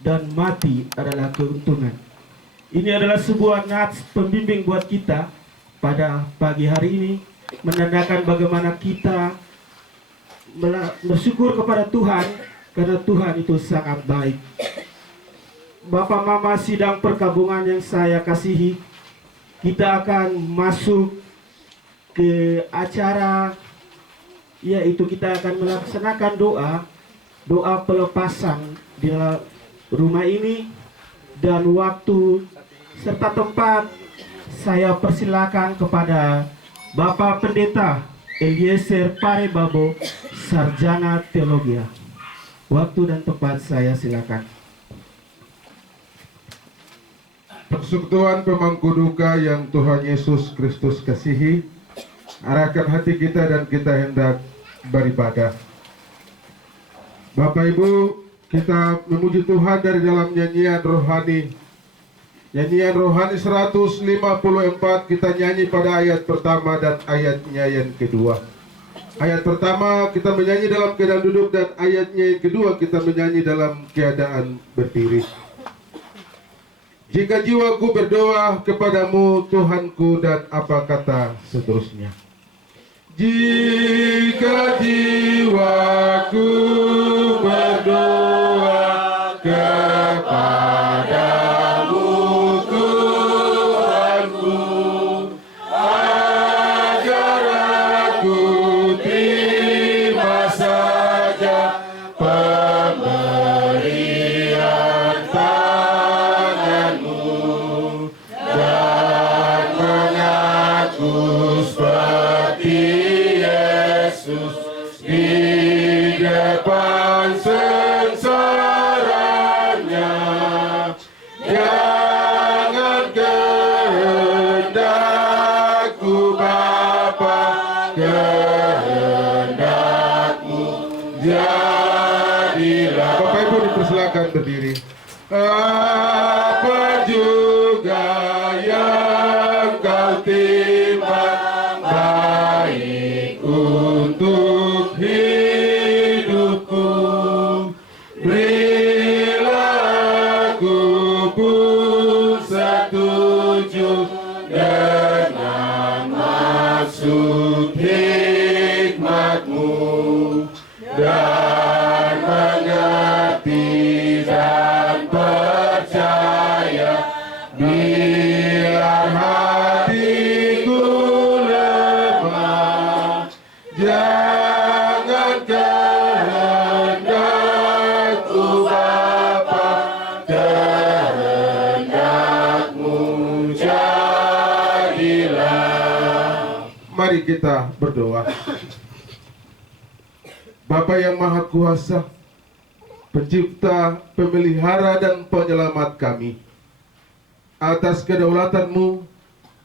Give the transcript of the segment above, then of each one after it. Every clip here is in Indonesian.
dan mati adalah keuntungan. Ini adalah sebuah nats pembimbing buat kita pada pagi hari ini, menandakan bagaimana kita bersyukur kepada Tuhan karena Tuhan itu sangat baik. Bapak Mama sidang perkabungan yang saya kasihi, kita akan masuk ke acara, yaitu kita akan melaksanakan doa pelepasan di dalam rumah ini, dan waktu serta tempat saya persilakan kepada Bapak Pendeta Eliezer Parebabo, Sarjana Teologi. Waktu dan tempat saya silakan. Persekutuan pemangku duka yang Tuhan Yesus Kristus kasihi, arahkan hati kita dan kita hendak beribadah. Bapak Ibu, kita memuji Tuhan dari dalam nyanyian rohani. Nyanyian rohani 154 kita nyanyi pada ayat pertama dan ayatnya yang kedua. Ayat pertama kita menyanyi dalam keadaan duduk, dan ayatnya yang kedua kita menyanyi dalam keadaan berdiri. Jika jiwaku berdoa kepadamu Tuhanku, dan apa kata seterusnya. Jika jiwaku berdoa kepadamu Tuhanku, ajar aku terima saja pemberian tanganmu, dan mengaku seperti Yesus di depan sengsaranya. Jangan kehendakku Bapa, kehendakmu jadilah. Bapak Ibu dipersilakan berdiri. Apa juga yang kau timbang baik untuk hidupku, berilah aku pun setuju dengan maksud hikmatmu, dan mengerti dan percaya. Biar hatiku lemah, jangan kehendakku Bapa, kehendakmu jadilah. Mari kita berdoa. Bapa yang Maha Kuasa, Pencipta, Pemelihara, dan Penyelamat kami, atas kedaulatanmu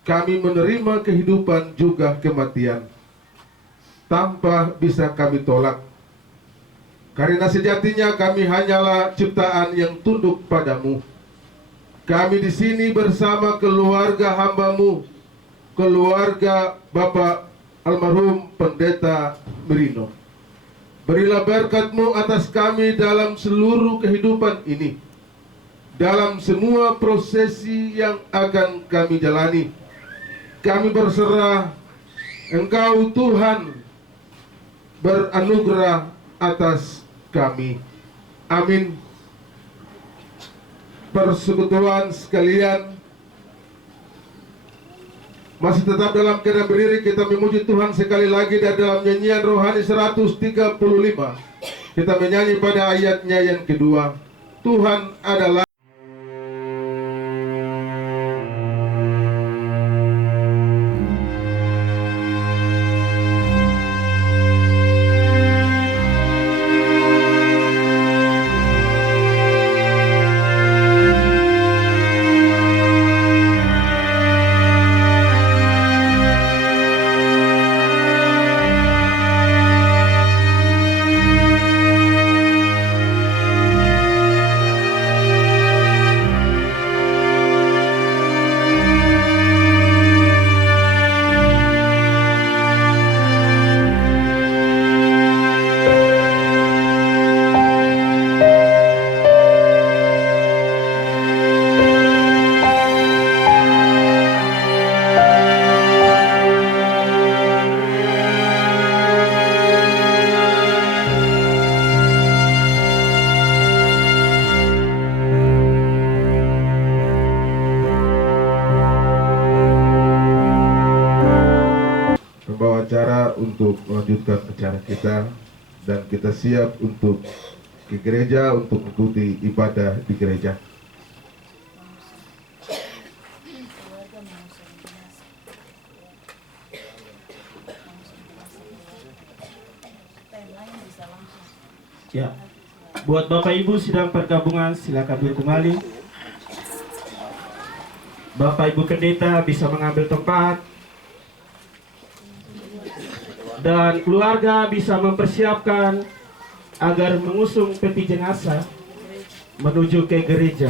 kami menerima kehidupan juga kematian tanpa bisa kami tolak, karena sejatinya kami hanyalah ciptaan yang tunduk padamu. Kami di sini bersama keluarga hambamu, keluarga Bapak almarhum Pendeta Merino. Berilah berkat-Mu atas kami dalam seluruh kehidupan ini, dalam semua prosesi yang akan kami jalani. Kami berserah, Engkau Tuhan beranugerah atas kami. Amin. Persekutuan sekalian, masih tetap dalam keadaan berdiri, kita memuji Tuhan sekali lagi dari dalam nyanyian rohani 135. Kita menyanyi pada ayatnya yang kedua. Tuhan adalah untuk melanjutkan acara kita dan kita siap untuk ke gereja untuk mengikuti ibadah di gereja. Ya, buat Bapak Ibu sidang pergabungan silakan duduk kembali. Bapak Ibu pendeta bisa mengambil tempat dan keluarga bisa mempersiapkan agar mengusung peti jenazah menuju ke gereja.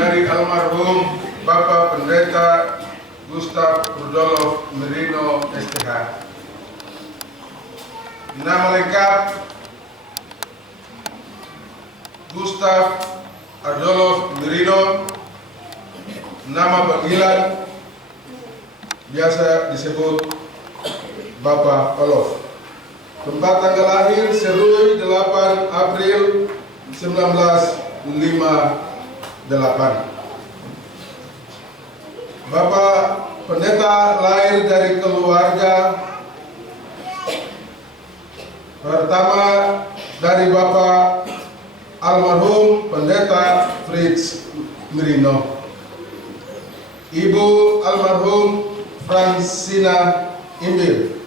dari almarhum Bapak Pendeta Gustav Rudolf Merino STH. Nama lengkap Gustav Adolf Merino, nama panggilan biasa disebut Bapak Olof. Tempat tanggal lahir Serui 8 April 1958. Bapak Pendeta lahir dari keluarga pertama dari Bapak almarhum Pendeta Fritz Merino, Ibu almarhum Francina Imbil.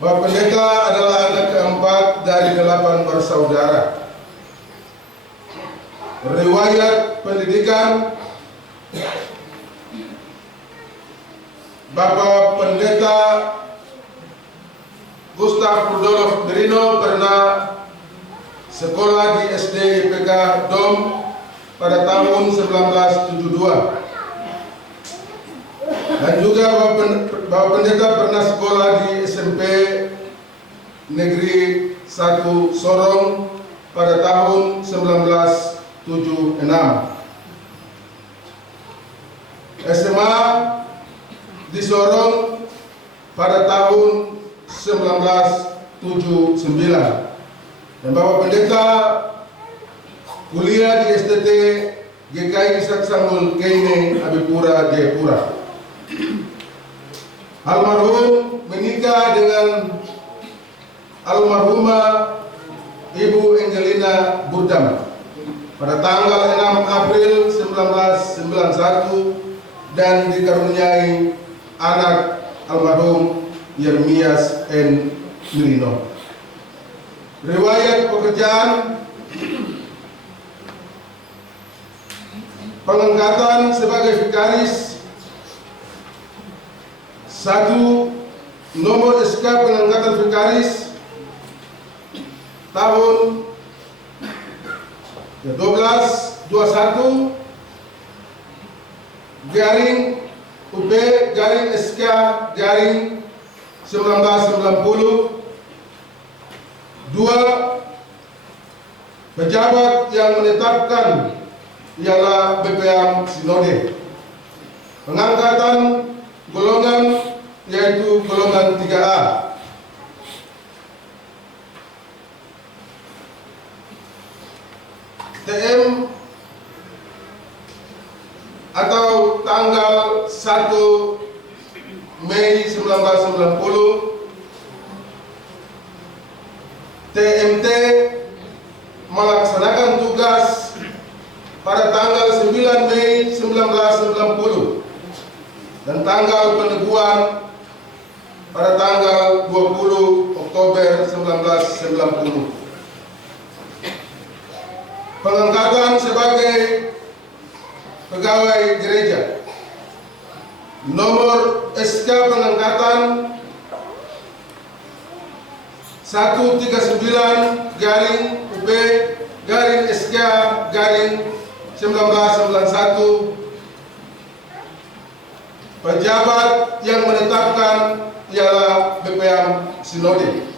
Bapak Pendeta adalah anak keempat dari 8 bersaudara. Riwayat pendidikan: Bapak Pendeta Gustav Rudolf Merino pernah sekolah di SD IPK Dom pada tahun 1972. Dan juga Bapak Pendeta pernah sekolah di SMP Negeri 1 Sorong pada tahun 1976. SMA di Sorong pada tahun 1979. Dan Bapak Pendeta kuliah di STT GKI Ishak Samuel Keine Abipura Jayapura. Almarhum menikah dengan almarhumah Ibu Angelina Burdam pada tanggal 6 April 1991 dan dikaruniai anak almarhum Yermias N. Merino. Riwayat pekerjaan: pengangkatan sebagai vikaris 1, nomor SK pengangkatan vikaris tahun 1221 garing UB garing SK garing 1990. 2, pejabat yang menetapkan ialah BPM Sinode. Pengangkatan golongan yaitu golongan 3A. TM atau tanggal 1 Mei 1990. TMT melaksanakan tugas pada tanggal 9 Mei 1990 dan tanggal peneguhan pada tanggal 20 Oktober 1990. Pengangkatan sebagai pegawai gereja. Nomor SK pengangkatan 139 garing UB garing SK garing 1991. Pejabat yang menetapkan ialah BPM Sinode.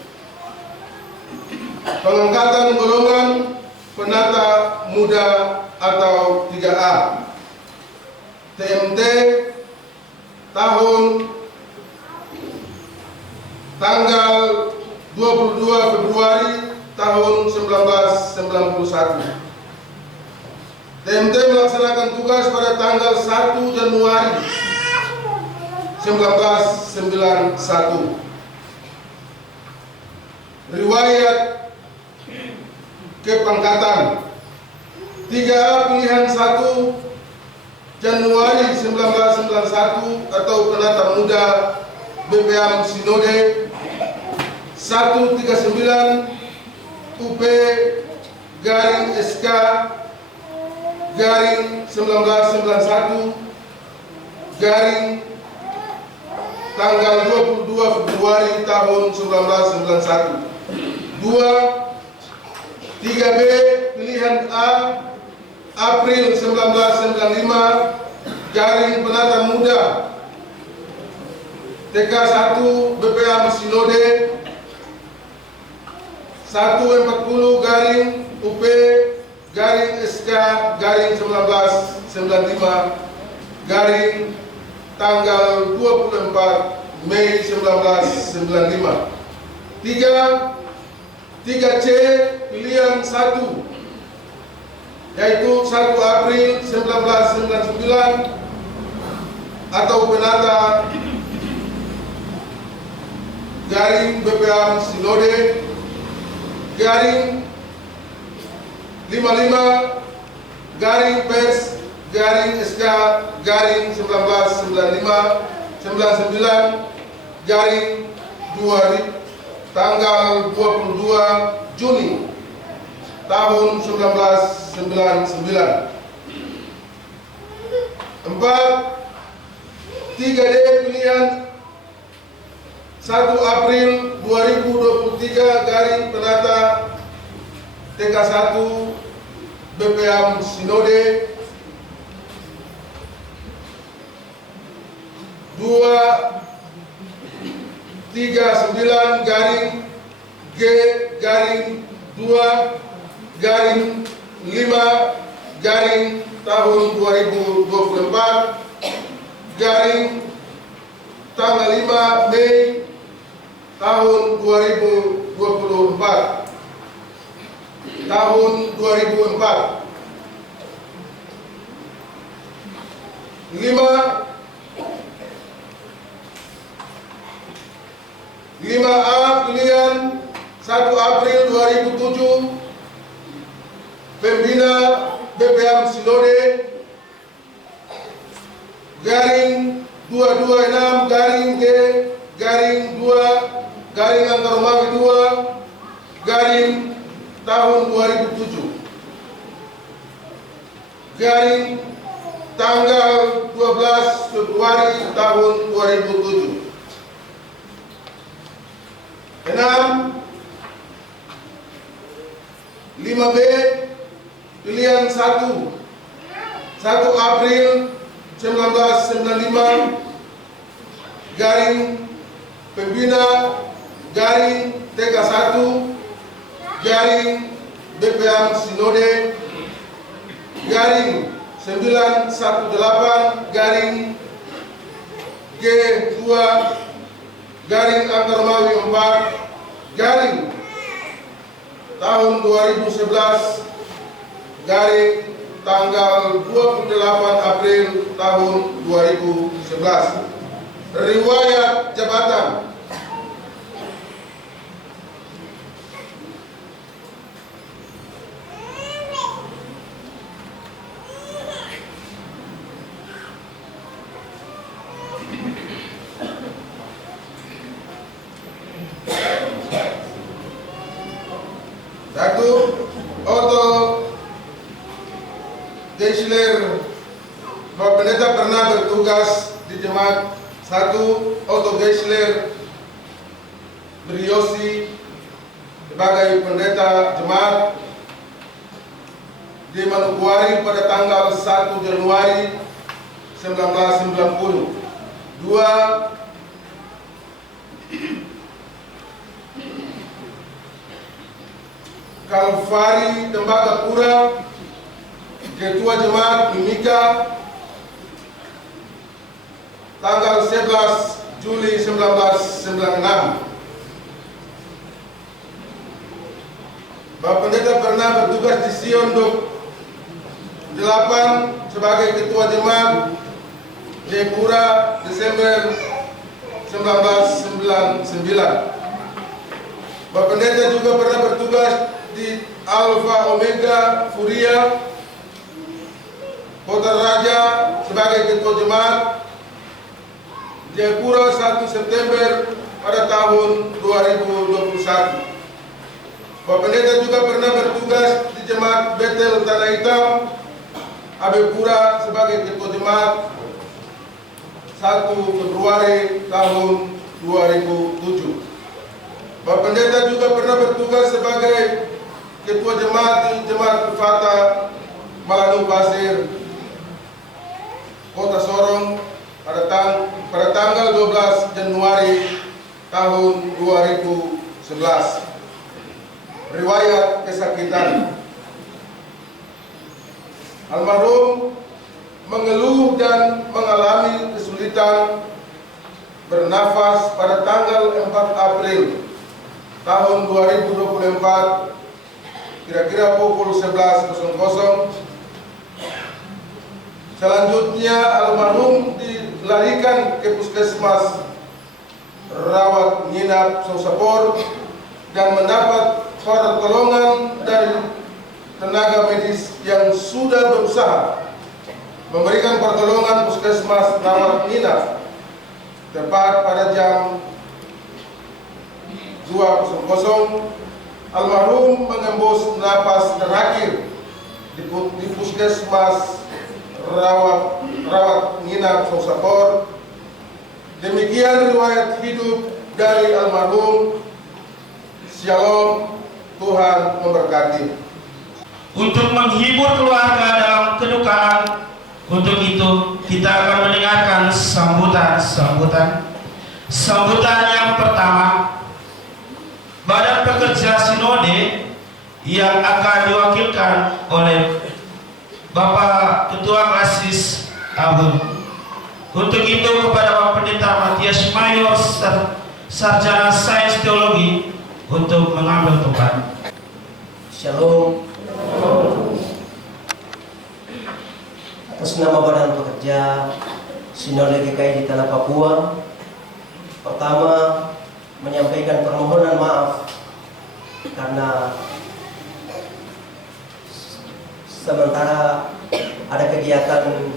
Pengangkatan golongan penata muda atau 3A. TMT tahun tanggal 22 Februari tahun 1991. TMT melaksanakan tugas pada tanggal 1 Januari 1991. Riwayat kepangkatan: 3A pilihan 1 Januari 1991 atau penata muda BPM Sinode. 139 UP garing SK garing 1991 garing tanggal 22 Februari tahun 1991. 2. 3B pilihan A April 1995 Jaring Penata Muda TK1 BPA Sinode 140 garing UP garing SK garing 1995 garing tanggal 24 Mei 1995. 3C pilihan 1 yaitu 1 April 1999 atau penata garing BPA Sinode garing 55 garing pers garing SK garing 1999 garing 2000 tanggal 22 Juni tahun 1999. 4. 3D pilihan 1 April 2023 garing penata TK1 BPA Sinode 239 garing G garing 2 garing 5 garing tahun 2024 garing tanggal 5 Mei tahun 2024 tahun 2004. 5A pilihan 1 April 2007 Pembina BPA Sinode garing 226 garing G garing 2 garing Angka Romawi 2 garing tahun 2007 garing tanggal 12 Februari tahun 2007. 6. 5B pilihan 1 April 1995 garing Pembina garing TK1 garing BPA Sinode garing 918 garing G2 garing Angka Romawi 4 garing tahun 2011 garing tanggal 28 April tahun 2011. Riwayat jabatan. Satu, Otto Geisler, Bapak Pendeta pernah bertugas di jemaat. 1. Otto Geisler Briosi sebagai pendeta jemaat di Manokwari pada tanggal 1 Januari 1990. 2. Kalvari Tembagapura, Ketua Jemaat Mimika, tanggal 11 Juli 1996. Bapak Pendeta pernah bertugas di Sion Dok 8 sebagai Ketua Jemaat Jayapura Desember 1999. Bapak Pendeta juga pernah bertugas di Alpha Omega Furia Kota Raja sebagai Ketua Jemaat Jayapura 1 September pada tahun 2021. Bapak Pendeta juga pernah bertugas di Jemaat Betel Tanah Hitam Abepura sebagai Ketua Jemaat 1 Februari tahun 2007. Bapak Pendeta juga pernah bertugas sebagai Ketua Jemaat di Jemaat Fata Malanu Pasir, Kota Sorong pada tanggal 12 Januari tahun 2011. Riwayat kesakitan. Almarhum mengeluh dan mengalami kesulitan bernafas pada tanggal 4 April tahun 2024 kira-kira pukul 11.00. Selanjutnya almarhum dilarikan ke puskesmas rawat nginap Sosapor dan mendapat pertolongan dari tenaga medis yang sudah berusaha memberikan pertolongan puskesmas rawat nginap tepat pada jam 2.00. Almarhum mengembus napas terakhir di puskesmas rawat nginap Sosapor. Demikian riwayat hidup dari almarhum. Shalom, Tuhan memberkati. Untuk menghibur keluarga dalam kedukaan, untuk itu kita akan mendengarkan sambutan yang pertama. Badan Pekerja Sinode yang akan diwakilkan oleh Bapak Ketua Klasis Abun. Untuk itu kepada Bapak Pendeta Matias Mayor Sarjana Sains Teologi untuk mengambil tempat. Shalom. Atas nama Badan Pekerja Sinode GKI di Tanah Papua, pertama menyampaikan permohonan maaf karena sementara ada kegiatan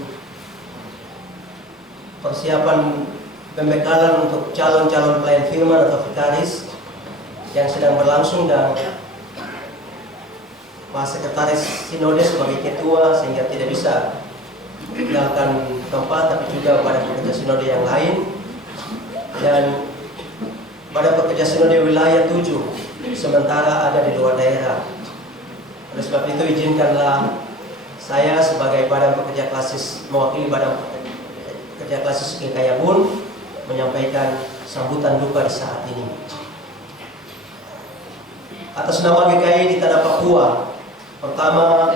persiapan pembekalan untuk calon-calon pelayan firman atau vikaris yang sedang berlangsung, dan Pak Sekretaris Sinode sebagai ketua sehingga tidak bisa meninggalkan tempat, tapi juga pada pekerja Sinode yang lain dan pada pekerja Sinode wilayah 7 sementara ada di luar daerah. Oleh sebab itu izinkanlah saya sebagai Badan Pekerja Klasis mewakili Badan Pekerja Klasis GKI Abun menyampaikan sambutan duka di saat ini. Atas nama GKI di Tanah Papua, pertama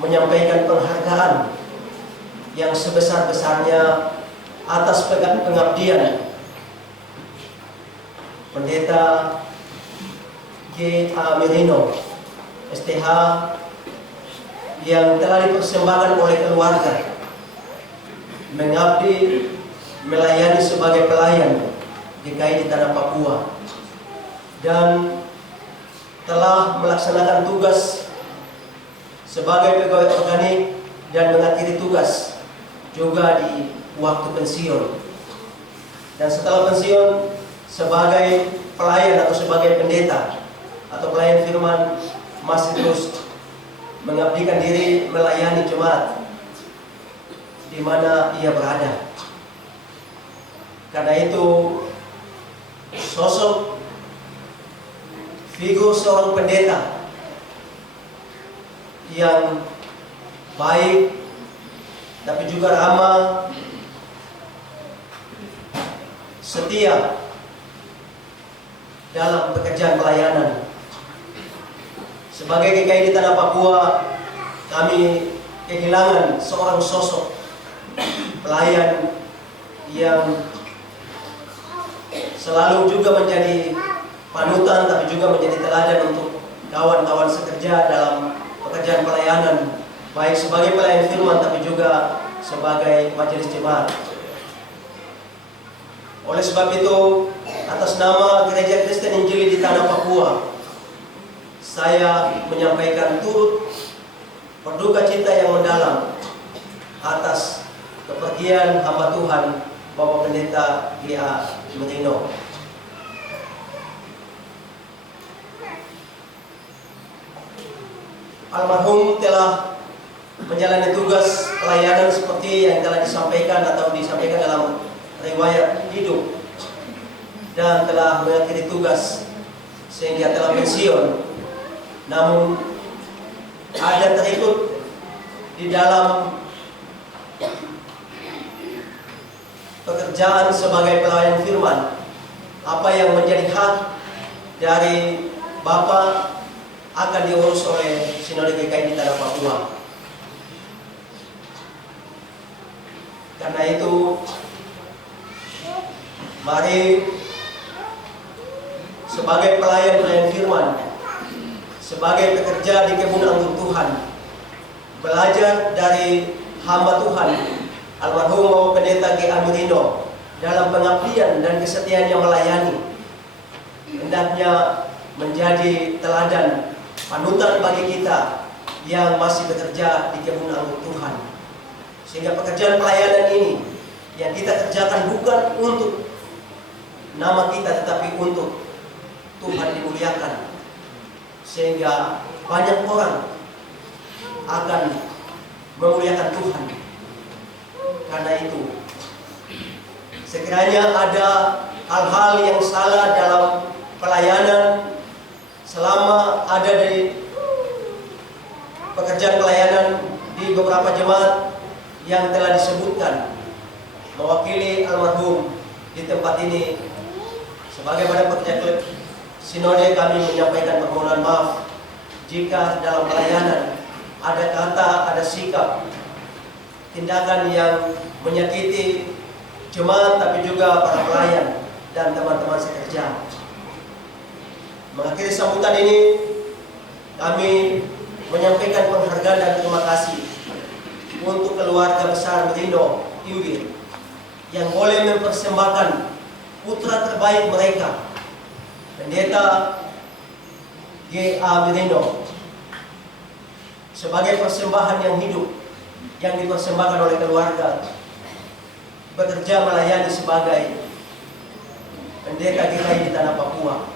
menyampaikan penghargaan yang sebesar-besarnya atas pengabdian Pendeta G.A. Mirino STH yang telah dipersembahkan oleh keluarga mengabdi melayani sebagai pelayan GKI di Tanah Papua dan telah melaksanakan tugas sebagai pegawai organik dan mengakhiri tugas juga di waktu pensiun, dan setelah pensiun sebagai pelayan atau sebagai pendeta atau pelayan firman masih terus mengabdikan diri melayani jemaat di mana ia berada. Karena itu sosok figur seorang pendeta yang baik tapi juga ramah, setia dalam pekerjaan pelayanan. Sebagai GKI di Tanah Papua, kami kehilangan seorang sosok pelayan yang selalu juga menjadi panutan tapi juga menjadi teladan untuk kawan-kawan sekerja dalam pekerjaan pelayanan, baik sebagai pelayan firman tapi juga sebagai majelis jemaat. Oleh sebab itu, atas nama Gereja Kristen Injili di Tanah Papua, saya menyampaikan turut berduka cita yang mendalam atas kepergian hamba Tuhan Bapak Pendeta G.A. Mirino. Almarhum telah menjalani tugas pelayanan seperti yang telah disampaikan atau disampaikan dalam riwayat hidup, dan telah mengakhiri tugas sehingga telah pensiun. Namun ada terikut di dalam pekerjaan sebagai pelayan firman, apa yang menjadi hak dari Bapak akan diurus oleh Sinode GKI di Tanah Papua. Karena itu, mari sebagai pelayan firman, sebagai pekerja di kebun anggur Tuhan, belajar dari hamba Tuhan almarhum Bapak Pendeta G. Amirino dalam pengabdian dan kesetiaannya melayani, hendaknya menjadi teladan panutan bagi kita yang masih bekerja di kebun anggur Tuhan. Sehingga pekerjaan pelayanan ini yang kita kerjakan bukan untuk nama kita, tetapi untuk Tuhan dimuliakan, sehingga banyak orang akan memuliakan Tuhan. Karena itu, sekiranya ada hal-hal yang salah dalam pelayanan selama ada di pekerjaan pelayanan di beberapa jemaat yang telah disebutkan, mewakili almarhum di tempat ini, sebagai badan pekerja Sinode kami menyampaikan permohonan maaf jika dalam pelayanan ada kata, ada sikap, tindakan yang menyakiti jemaat, tapi juga para pelayan dan teman-teman sekerja. Mengakhiri sambutan ini, kami menyampaikan penghargaan dan terima kasih untuk keluarga besar Merino Iwir yang boleh mempersembahkan putra terbaik mereka, Pendeta G. A. Merino, sebagai persembahan yang hidup yang dipersembahkan oleh keluarga, bekerja melayani sebagai pendeta GKI di Tanah Papua.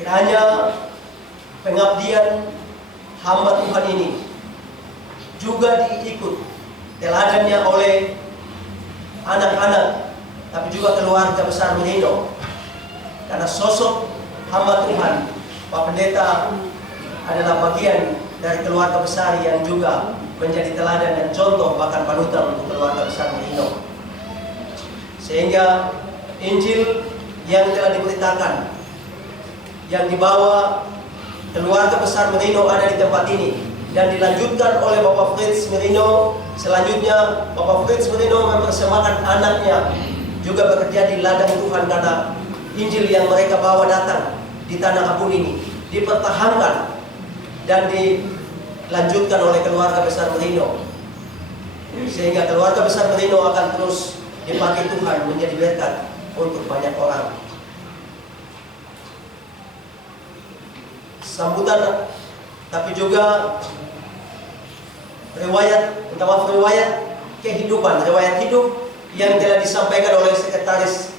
Kiranya pengabdian hamba Tuhan ini juga diikut teladannya oleh anak-anak, tapi juga keluarga besar Merino. Karena sosok hamba Tuhan, Pak Pendeta, adalah bagian dari keluarga besar yang juga menjadi teladan dan contoh, bahkan panutan untuk keluarga besar Merino. Sehingga Injil yang telah diberitakan, yang dibawa keluarga besar Merino ada di tempat ini, dan dilanjutkan oleh Bapak Fritz Merino. Selanjutnya Bapak Fritz Merino mempersembahkan anaknya juga bekerja di ladang Tuhan, karena Injil yang mereka bawa datang di tanah Abun ini dipertahankan dan dilanjutkan oleh keluarga besar Merino, sehingga keluarga besar Merino akan terus dipakai Tuhan menjadi berkat untuk banyak orang. Sambutan, tapi juga riwayat kehidupan, riwayat hidup yang telah disampaikan oleh Sekretaris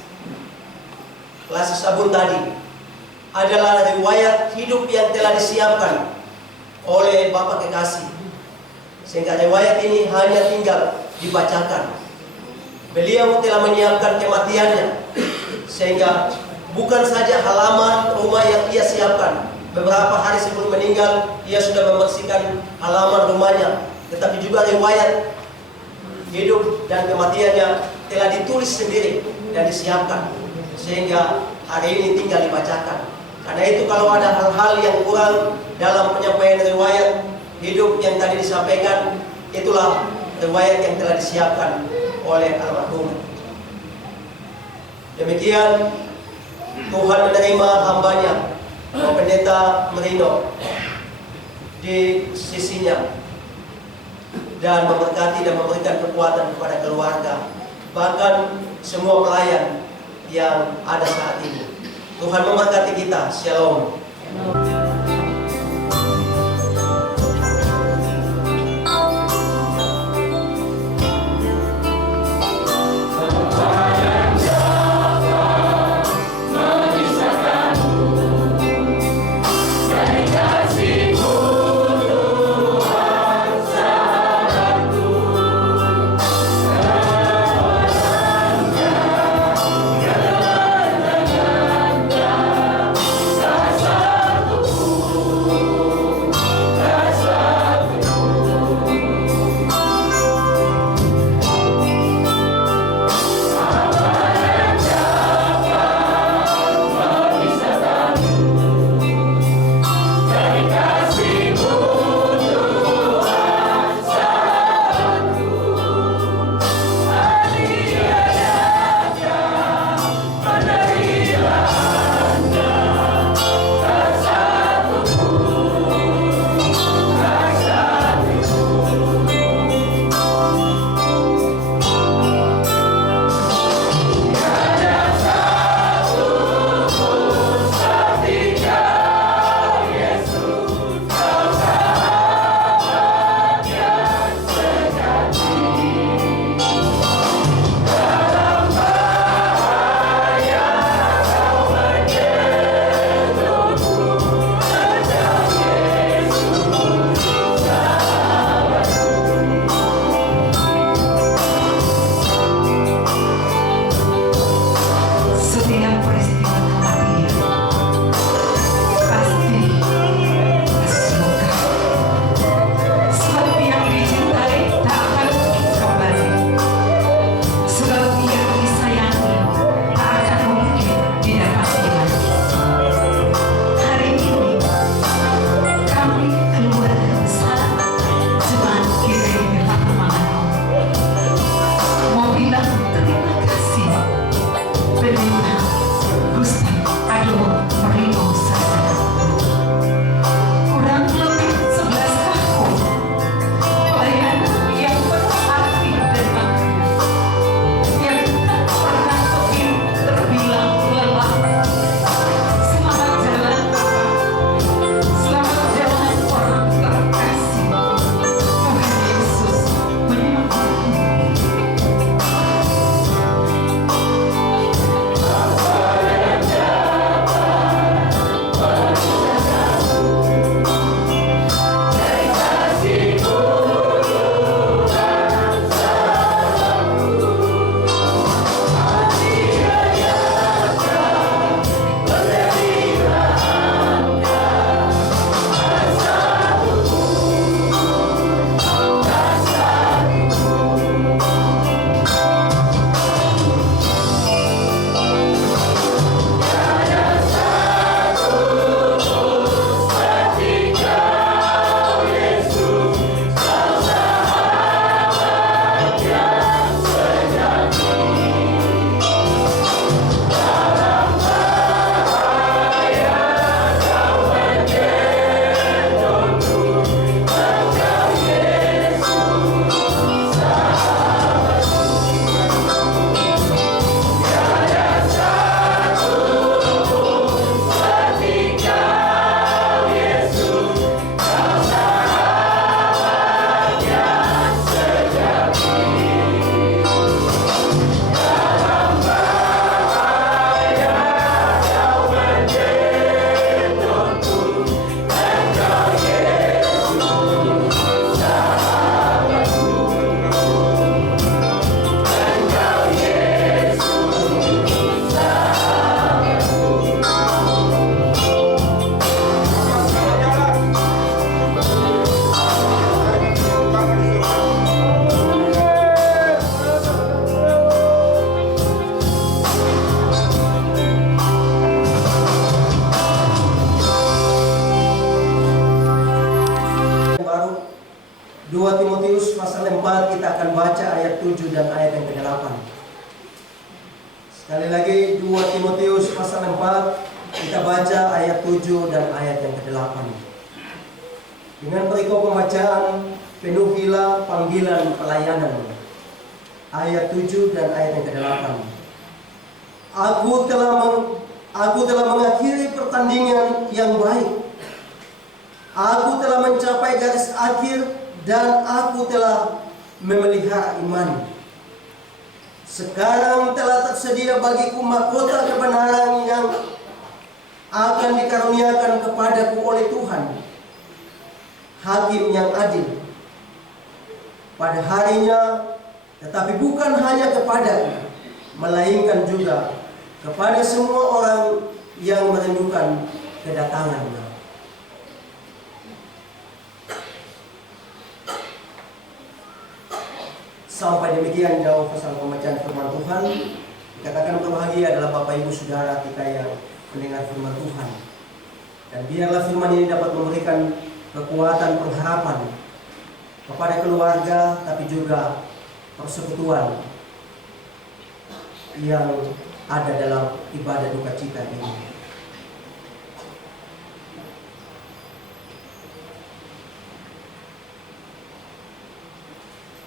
Lasis Abun tadi adalah riwayat hidup yang telah disiapkan oleh Bapak Kekasih, sehingga riwayat ini hanya tinggal dibacakan. Beliau telah menyiapkan kematiannya, sehingga bukan saja halaman rumah yang ia siapkan, beberapa hari sebelum meninggal ia sudah membersihkan halaman rumahnya, tetapi juga riwayat hidup dan kematiannya telah ditulis sendiri dan disiapkan, sehingga hari ini tinggal dibacakan. Karena itu, kalau ada hal-hal yang kurang dalam penyampaian riwayat hidup yang tadi disampaikan, itulah riwayat yang telah disiapkan oleh almarhum. Demikian Tuhan menerima hambanya, Bapak Pendeta Merino, di sisinya, dan memberkati dan memberikan kekuatan kepada keluarga, bahkan semua pelayan yang ada saat ini. Tuhan memberkati kita. Shalom. ayat 7 dan ayat yang ke-8. Sekali lagi 2 Timotius pasal 4, kita baca ayat 7 dan ayat yang ke-8. Dengan perikop pembacaan, penuhilah panggilan pelayanan. Ayat 7 dan ayat yang ke-8. Aku telah mengakhiri pertandingan yang baik. Aku telah mencapai garis akhir dan aku telah memelihara iman. Sekarang telah tersedia bagiku mahkota kebenaran yang akan dikaruniakan kepadaku oleh Tuhan, Hakim yang adil, pada harinya, tetapi bukan hanya kepadaku, melainkan juga kepada semua orang yang merindukan kedatangannya. Sampai demikian jauh pesan pembacaan firman Tuhan. Dikatakan berbahagia adalah Bapak Ibu Saudara kita yang mendengar firman Tuhan. Dan biarlah firman ini dapat memberikan kekuatan pengharapan kepada keluarga, tapi juga persekutuan yang ada dalam ibadah duka cita ini.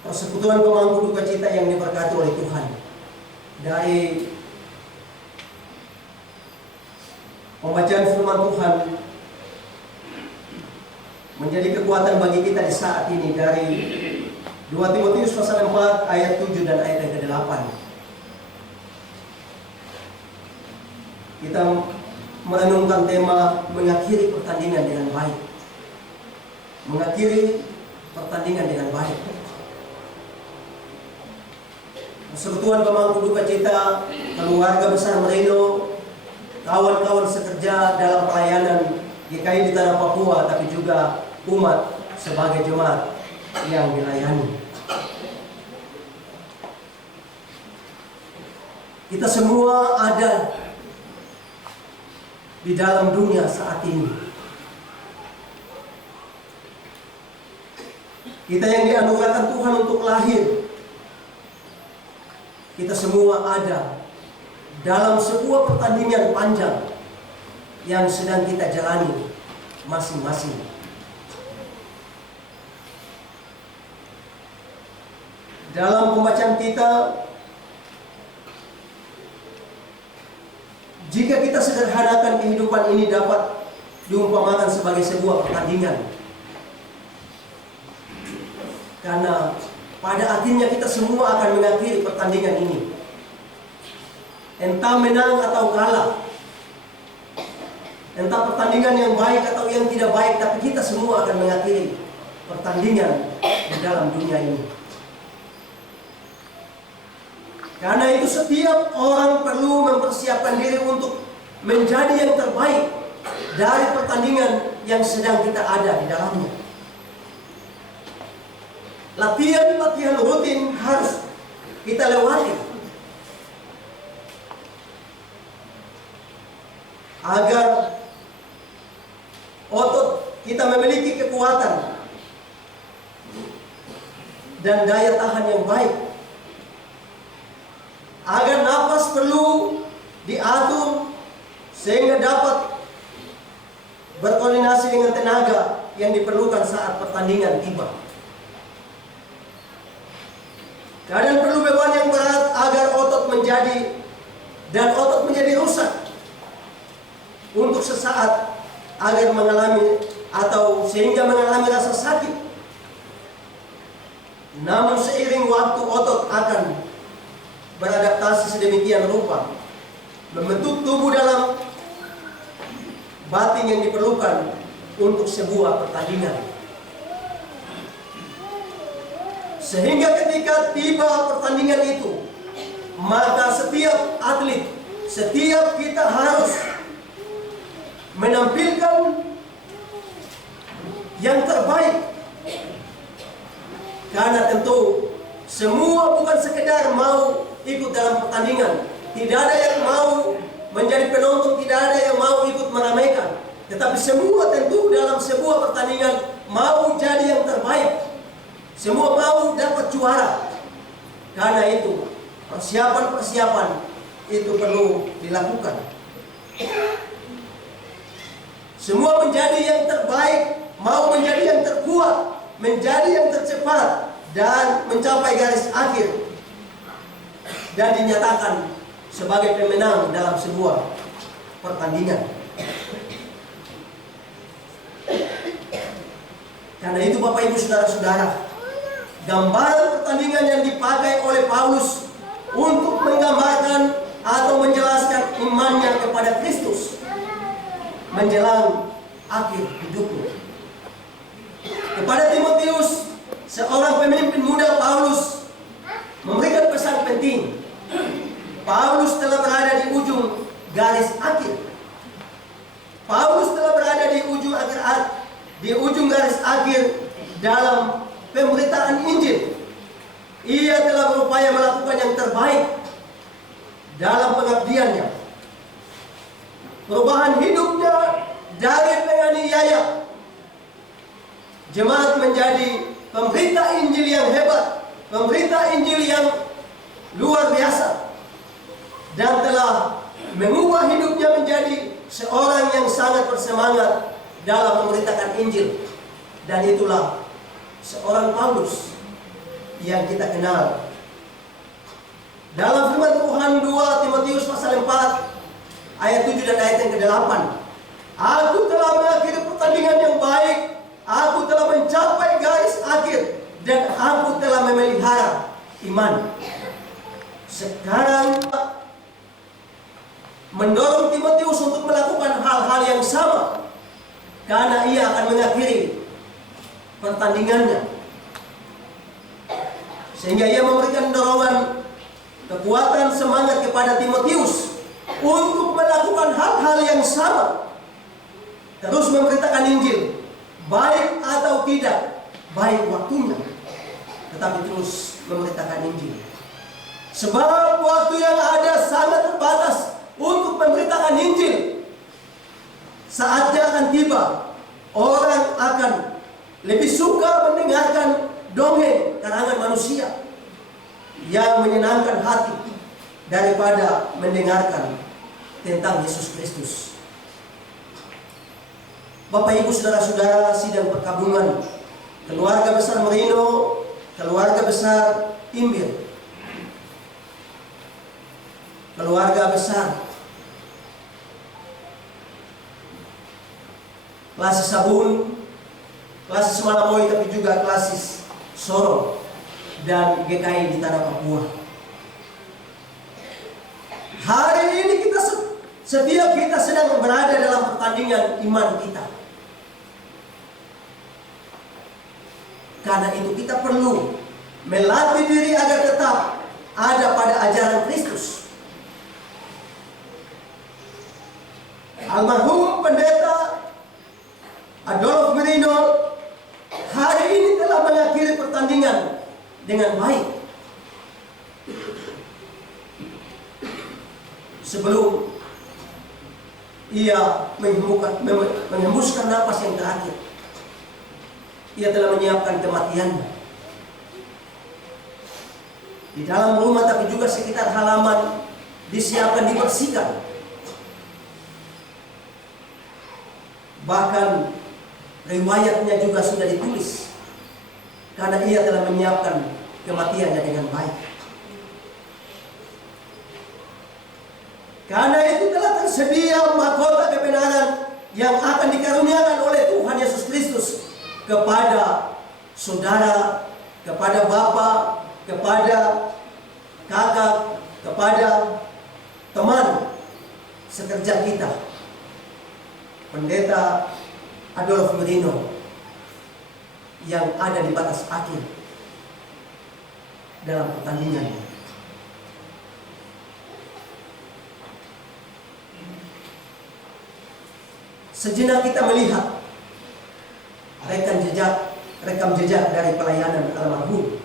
Persekutuan pemangku duka cita yang diberkati oleh Tuhan. Dari pembacaan firman Tuhan menjadi kekuatan bagi kita di saat ini, dari 2 Timotius pasal 4 ayat 7 dan ayat yang ke-8. Kita merenungkan tema mengakhiri pertandingan dengan baik. Mengakhiri pertandingan dengan baik. Persekutuan pemangku duka cita, keluarga besar Merino, kawan-kawan sekerja dalam pelayanan GKI di Tanah Papua, tapi juga umat sebagai jemaat yang dilayani. Kita semua ada di dalam dunia saat ini. Kita yang dianugerahkan Tuhan untuk lahir, kita semua ada dalam sebuah pertandingan panjang yang sedang kita jalani masing-masing. Dalam pembacaan kita, jika kita sederhanakan kehidupan ini dapat diumpamakan sebagai sebuah pertandingan. Karena pada akhirnya kita semua akan mengakhiri pertandingan ini. Entah menang atau kalah, entah pertandingan yang baik atau yang tidak baik, tapi kita semua akan mengakhiri pertandingan di dalam dunia ini. Karena itu setiap orang perlu mempersiapkan diri untuk menjadi yang terbaik dari pertandingan yang sedang kita ada di dalamnya. Latihan-latihan rutin harus kita lewati agar otot kita memiliki kekuatan dan daya tahan yang baik, agar nafas perlu diatur sehingga dapat berkoordinasi dengan tenaga yang diperlukan saat pertandingan tiba. Kadang perlu beban yang berat agar otot menjadi rusak untuk sesaat, agar mengalami atau sehingga mengalami rasa sakit. Namun seiring waktu otot akan beradaptasi sedemikian rupa, membentuk tubuh dalam batin yang diperlukan untuk sebuah pertandingan. Sehingga ketika tiba pertandingan itu, maka setiap atlet, setiap kita harus menampilkan yang terbaik. Karena tentu semua bukan sekedar mau ikut dalam pertandingan. Tidak ada yang mau menjadi penonton, tidak ada yang mau ikut meramaikan. Tetapi semua tentu dalam sebuah pertandingan mau jadi yang terbaik. Semua mau dapat juara. Karena itu persiapan-persiapan itu perlu dilakukan. Semua menjadi yang terbaik, mau menjadi yang terkuat, menjadi yang tercepat, dan mencapai garis akhir, dan dinyatakan sebagai pemenang dalam sebuah pertandingan. Karena itu Bapak Ibu Saudara-saudara, gambaran pertandingan yang dipakai oleh Paulus untuk menggambarkan atau menjelaskan imannya kepada Kristus menjelang akhir hidupnya. Kepada Timotius, seorang pemimpin muda, Paulus memberikan pesan penting. Paulus telah berada di ujung garis akhir. Paulus telah berada di ujung garis akhir dalam pemberitaan Injil. Ia telah berupaya melakukan yang terbaik dalam pengabdiannya. Perubahan hidupnya dari penganiaya jemaat menjadi pemberita Injil yang hebat, pemberita Injil yang luar biasa, dan telah mengubah hidupnya menjadi seorang yang sangat bersemangat dalam memberitakan Injil. Dan itulah seorang Paulus yang kita kenal. Dalam firman Tuhan 2 Timotius pasal 4 ayat 7 dan ayat yang ke-8, aku telah mengakhiri pertandingan yang baik, aku telah mencapai garis akhir, dan aku telah memelihara iman. Sekarang mendorong Timotius untuk melakukan hal-hal yang sama, karena ia akan mengakhiri pertandingannya. Sehingga ia memberikan dorongan, kekuatan, semangat kepada Timotius untuk melakukan hal-hal yang sama. Terus memberitakan Injil, baik atau tidak, baik waktunya, tetapi terus memberitakan Injil. Sebab waktu yang ada sangat terbatas untuk memberitakan Injil. Saatnya akan tiba, orang akan lebih suka mendengarkan dongeng karangan manusia yang menyenangkan hati daripada mendengarkan tentang Yesus Kristus. Bapak Ibu Saudara-saudara sidang perkabungan, keluarga besar Merino, keluarga besar Timbir, keluarga besar Klasis Sabun, Klasis Malamoy, tapi juga Klasis Sorong dan GKI di Tanah Papua. Hari ini setiap kita sedang berada dalam pertandingan iman kita. Karena itu kita perlu melatih diri agar tetap ada pada ajaran Kristus. Almarhum Pendeta Adolf Merino hari ini telah mengakhiri pertandingan dengan baik. Sebelum ia menghembuskan napas yang terakhir, ia telah menyiapkan kematiannya. Di dalam rumah tapi juga sekitar halaman disiapkan, dibersihkan. Bahkan riwayatnya juga sudah ditulis, karena ia telah menyiapkan kematiannya dengan baik. Karena itu telah tersedia mahkota kebenaran yang akan dikaruniakan oleh Tuhan Yesus Kristus kepada saudara, kepada bapak, kepada kakak, kepada teman sekerja kita, Pendeta Adolf Merino, yang ada di batas akhir dalam pertandingan. Sejenak kita melihat rekam jejak dari pelayanan almarhum.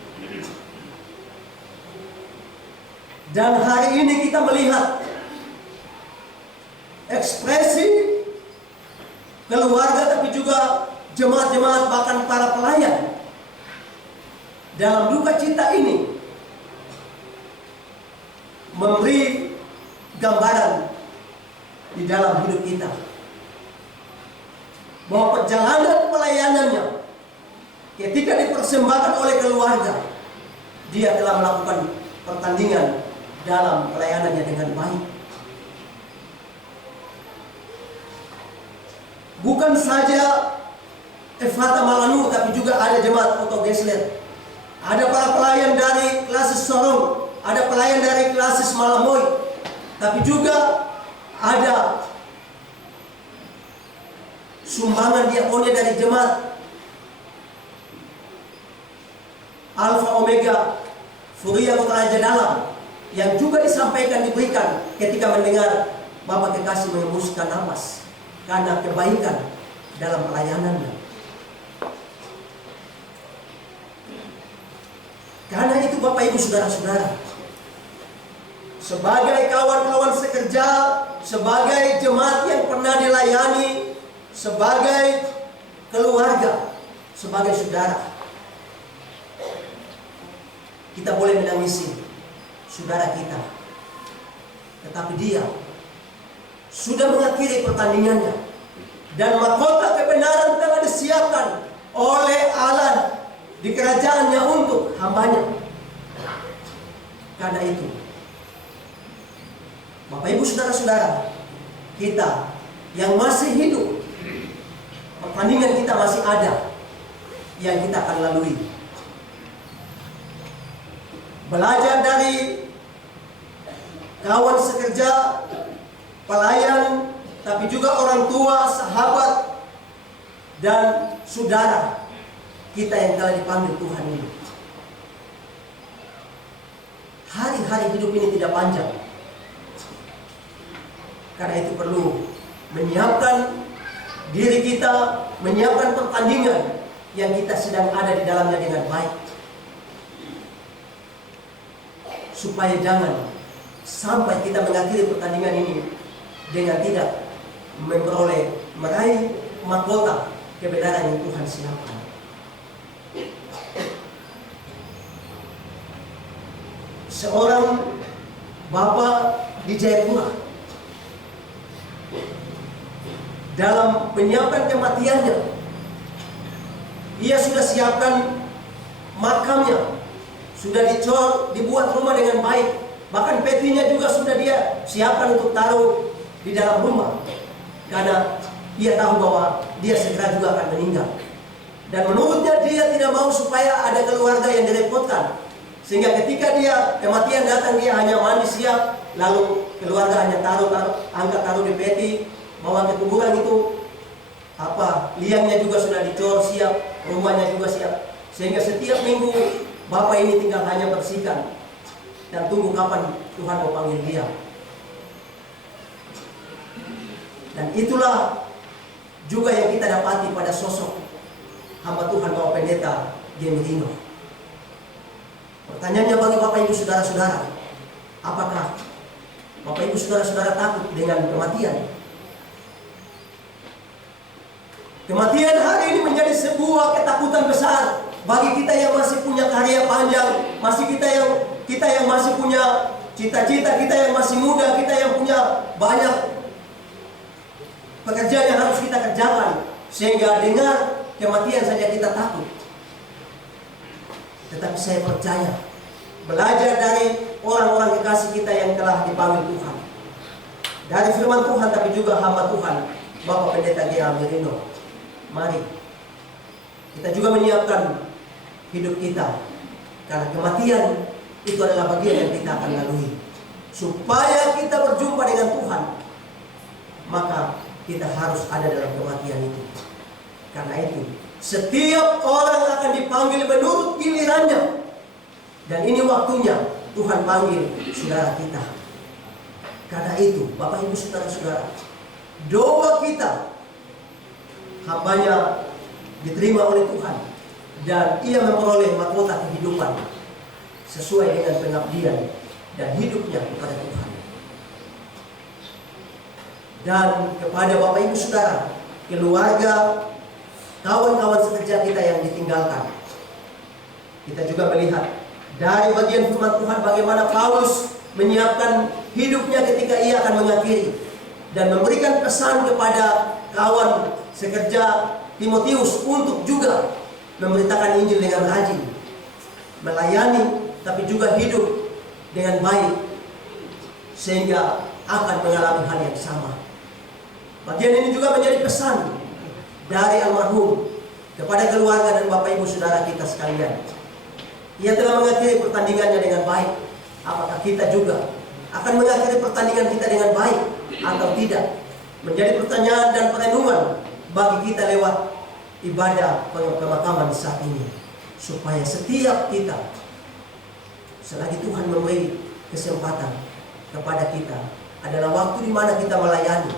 Dan hari ini kita melihat ekspresi keluarga tapi juga jemaat-jemaat, bahkan para pelayan dalam duka cita ini. memberi gambaran di dalam hidup kita bahwa perjalanan pelayanannya ketika dipersembahkan oleh keluarga, dia telah melakukan pertandingan dalam pelayanannya dengan baik. Bukan saja Efata Malanu, tapi juga ada jemaat Oto Gesler. Ada para pelayan dari klasis Sorong, ada pelayan dari klasis Malamoy, tapi juga ada sumbangan diakonia dari jemaat Alfa Omega Furia Kota Raja Dalam yang juga disampaikan, diberikan ketika mendengar Bapak Kekasih mengembuskan napas karena kebaikan dalam pelayanannya. Karena itu Bapak Ibu Saudara-saudara, sebagai kawan-kawan sekerja, sebagai jemaat yang pernah dilayani, sebagai keluarga, sebagai saudara, kita boleh menangisi saudara kita, tetapi dia sudah mengakhiri pertandingannya, dan mahkota kebenaran telah disiapkan oleh Allah di kerajaannya untuk hambanya. Karena itu, Bapak Ibu Saudara-saudara, kita yang masih hidup, pertandingan kita masih ada yang kita akan lalui. Belajar dari kawan sekerja, pelayan, tapi juga orang tua, sahabat, dan saudara kita yang telah dipanggil Tuhan ini. Hari-hari hidup ini tidak panjang. Karena itu perlu menyiapkan diri kita, menyiapkan pertandingan yang kita sedang ada di dalamnya dengan baik. Supaya jangan sampai kita mengakhiri pertandingan ini dengan tidak meraih mahkota kebenaran yang Tuhan siapkan. Seorang bapak di Jayapura dalam menyiapkan kematiannya, ia sudah siapkan makamnya, sudah dicor, dibuat rumah dengan baik, bahkan petinya juga sudah dia siapkan untuk taruh di dalam rumah, karena dia tahu bahwa dia segera juga akan meninggal. Dan menurutnya dia tidak mau supaya ada keluarga yang direpotkan, sehingga ketika dia kematian datang, dia hanya mandi siap, lalu keluarga hanya angkat taruh di peti, bawa ke kuburan itu, liangnya juga sudah dicor siap, rumahnya juga siap, sehingga setiap minggu bapak ini tinggal hanya bersihkan dan tunggu kapan Tuhan mau panggil dia. Dan itulah juga yang kita dapati pada sosok hamba Tuhan Bapak Pendeta Gemirino. Pertanyaannya bagi Bapak Ibu Saudara-saudara, apakah Bapak Ibu Saudara-saudara takut dengan kematian? Kematian hari ini menjadi sebuah ketakutan besar bagi kita yang masih punya karya panjang, kita yang masih punya cita-cita, kita yang masih muda, kita yang punya banyak pekerjaan yang harus kita kerjakan, sehingga dengar kematian saja kita takut. Tetapi saya percaya, belajar dari orang-orang kekasih kita yang telah dipanggil Tuhan, dari firman Tuhan, tapi juga hamba Tuhan Bapak Pendeta Gemirino, mari kita juga menyiapkan hidup kita, karena kematian itu adalah bagian yang kita akan lalui. Supaya kita berjumpa dengan Tuhan, maka kita harus ada dalam kematian itu. Karena itu, setiap orang akan dipanggil menurut gilirannya. Dan ini waktunya Tuhan panggil saudara kita. Karena itu, Bapak Ibu Saudara-saudara, doa kita, hambanya diterima oleh Tuhan, dan ia memperoleh mahkota kehidupan sesuai dengan pengabdian dan hidupnya kepada Tuhan. Dan kepada Bapak Ibu Saudara, keluarga, kawan-kawan sekerja kita yang ditinggalkan, kita juga melihat dari bagian firman Tuhan bagaimana Paulus menyiapkan hidupnya ketika ia akan mengakhiri, dan memberikan pesan kepada kawan sekerja Timotius untuk juga memberitakan Injil dengan rajin, melayani, tapi juga hidup dengan baik, sehingga akan mengalami hal yang sama. Bagian ini juga menjadi pesan dari almarhum kepada keluarga dan Bapak Ibu Saudara kita sekalian. Ia telah mengakhiri pertandingannya dengan baik. Apakah kita juga akan mengakhiri pertandingan kita dengan baik atau tidak? Menjadi pertanyaan dan perenungan bagi kita lewat ibadah pemakaman saat ini, supaya setiap kita, selagi Tuhan memberi kesempatan kepada kita, adalah waktu di mana kita melayani,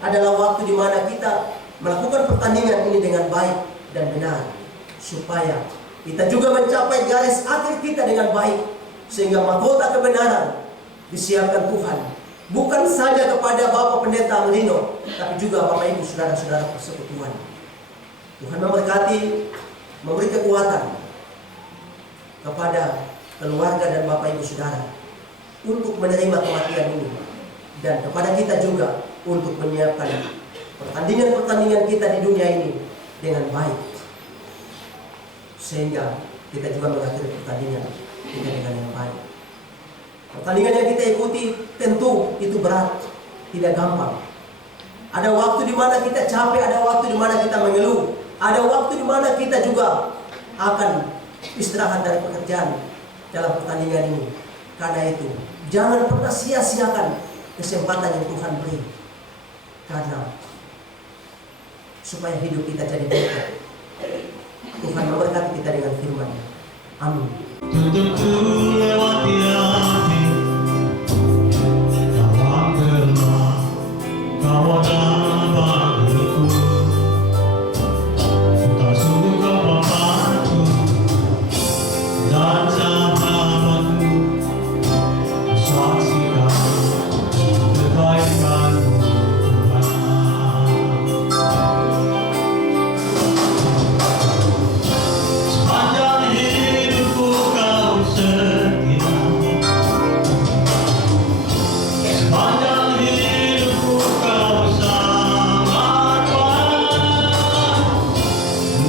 adalah waktu di mana kita melakukan pertandingan ini dengan baik dan benar, supaya kita juga mencapai garis akhir kita dengan baik, sehingga mahkota kebenaran disiapkan Tuhan, bukan saja kepada Bapak Pendeta Melino, tapi juga Bapak Ibu Saudara-saudara persekutuan. Tuhan memberkati, memberi kekuatan kepada keluarga dan Bapak Ibu Saudara untuk menerima kematian ini, dan kepada kita juga untuk menyiapkan pertandingan-pertandingan kita di dunia ini dengan baik, sehingga kita juga mengakhiri pertandingan kita dengan yang baik. Pertandingan yang kita ikuti tentu itu berat, tidak gampang. Ada waktu di mana kita capek, ada waktu di mana kita mengeluh, ada waktu di mana kita juga akan istirahat dari pekerjaan dalam pertandingan ini. Karena itu, jangan pernah sia-siakan kesempatan yang Tuhan beri, karena supaya hidup kita jadi berkat. Tuhan memberkati kita dengan firman-Nya. Amin. Tutup lewati hati, kau pernah kau ada bagiku, tak sungguh kau bapakku dan sahabatku, saksikan kebaikan-Mu Tuhan. Sepanjang hidupku kau setia, sepanjang hidupku kau sangat kuat.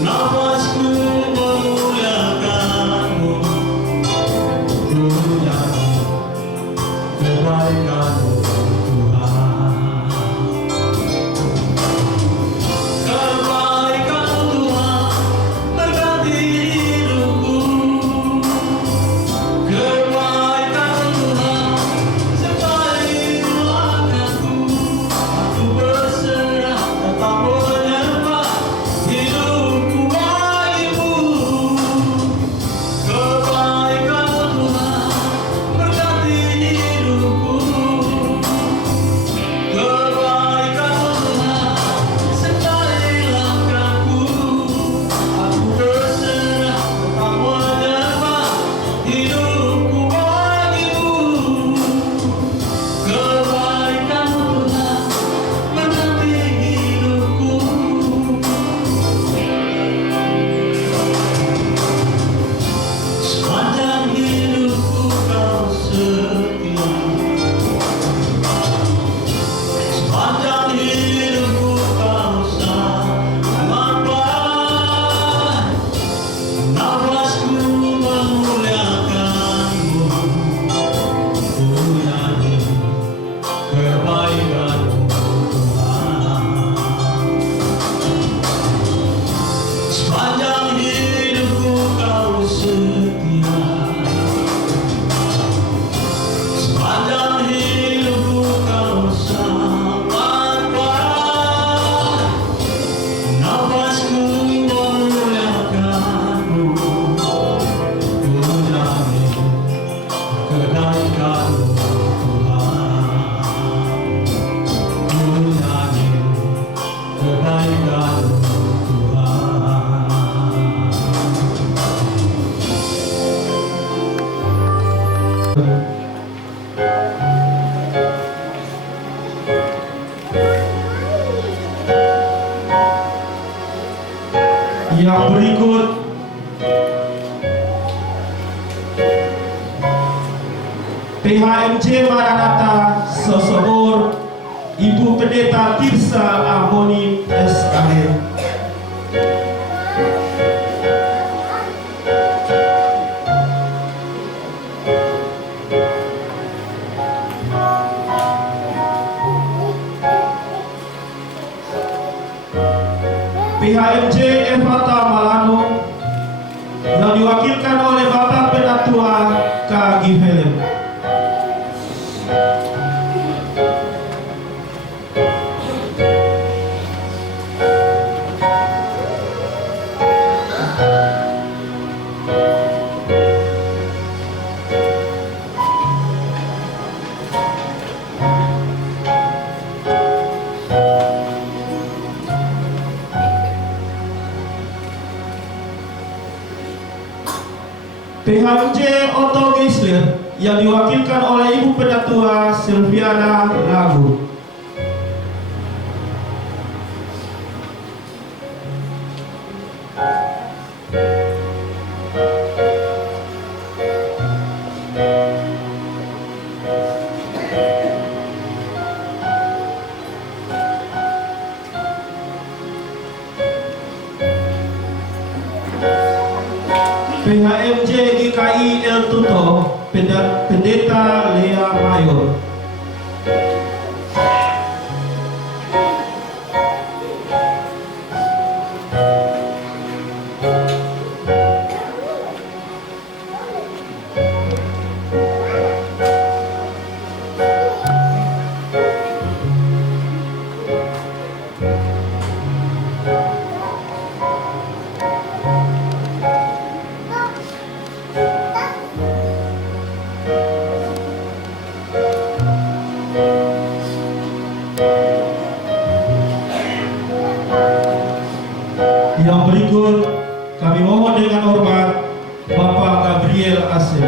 Nafasku memuliakan-Mu, ku nyanyi kebaikan-Mu Tuhan. Kebaikan-Mu Tuhan berkati hidupku, kebaikan-Mu Tuhan sertai langkahku. Aku berserah tetap menyembah, hidupku bagi-Mu. Kebaikan-Mu Tuhan berkati hidupku, kebaikan-Mu Tuhan sertai langkahku. Aku berserah tetap menyembah, hidupku bagi-Mu. Kebaikan-Mu Tuhan berkati hidupku. Sepanjang hidupku kau setia, sepanjang hidupku kau sangat baik. Nafasku memuliakan-Mu, ku nyanyi kebaikan-Mu Tuhan. Sepanjang hidupku kau setia, sepanjang hidupku kau sangat baik. Nafasku memuliakan-Mu, ku nyanyi kebaikan-Mu Tuhan. Ku nyanyi kebaikan-Mu Tuhan. Yang berikut PHMJ Maranatha Sosogor, Ibu Pendeta Tirsa Amoni SKH. PHMJ Evata Malano yang diwakilkan oleh Bapak Penatua K. Givelem. PHMJ Otto Geisler yang diwakilkan oleh Ibu Penatua Silviana Lagu. PHMJ GKI El Tuto, Pendeta Lea Mayor. Yang berikut kami mohon dengan hormat Bapak Gabriel Asep.